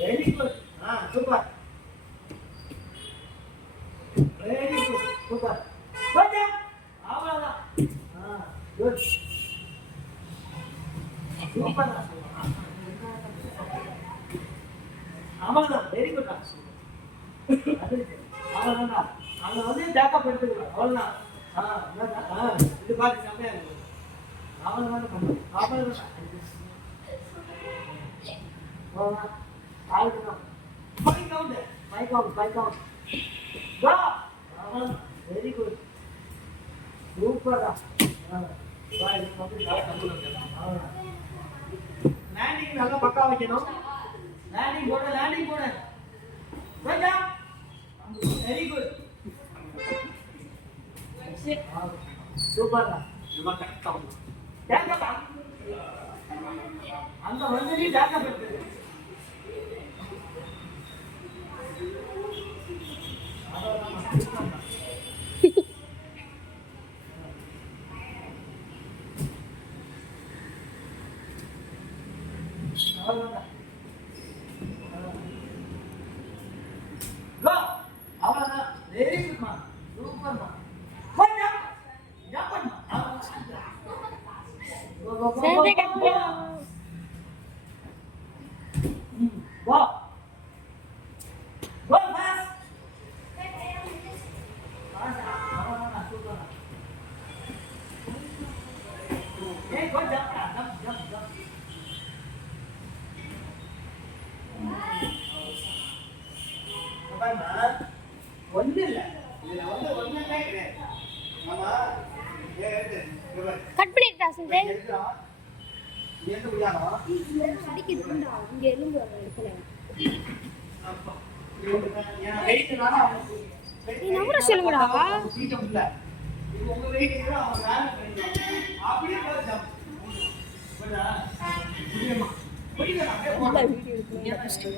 Very good. Super. Very good. Super. கொஞ்சம் அவ்வளவுதான். Good. Super. அவ்வளவுதான். Very good. அவ்வளவுதான். அங்க வந்து பேக்கப் எடுத்துக்கலாம். அவ்வளவுதான். இது பாத்து செம்மையா இருக்கு. அவ்வளவுதான் பண்ணும். அவ்வளவுதான். அவ்வளவுதான். ஆளுக்கணும். 5 count. 5 count. 5 count. Go. அவ்வளவுதான். Very good. சூப்பரா. லேண்டிங் நல்லா பக்கா வைக்கணும். லேண்டிங் போடு. கொஞ்சம். Very good. சூப்பரா. இவன் கரெக்டா வந்து. பேக்கப். அந்த வந்து நீ பேக்கப் எடுத்து. அவ்வளவுதான். Go. அவ்வளவுதான். வெரி குட்மா. சூப்பர்மா. கொஞ்சம். ஜம்பன்மா. Go. Go. Go fast. அவ்வளவுதான். சூப்பர். ஏய் go jump. ஒண்ணு இல்ல. இதுல வந்து ஒண்ணுமே கிடையாது. ஆமா. கட் பண்ணிட்டா சந்தே. எங்க வியானோ? அடிக்குதுடா. இங்க எலும்பு இருக்குல. அப்பா. ஏன் வெயிட்னால நீ நம்பற சொல்லுங்கடா. சீக்கிரம் இல்ல. இது உங்க வெயிட்னா அவன் வேலை பண்ணிடுவாங்க. அப்படியே ஜம்ப். புரியுதா? புரியுமா? புரியுதா? அப்படியே போடு.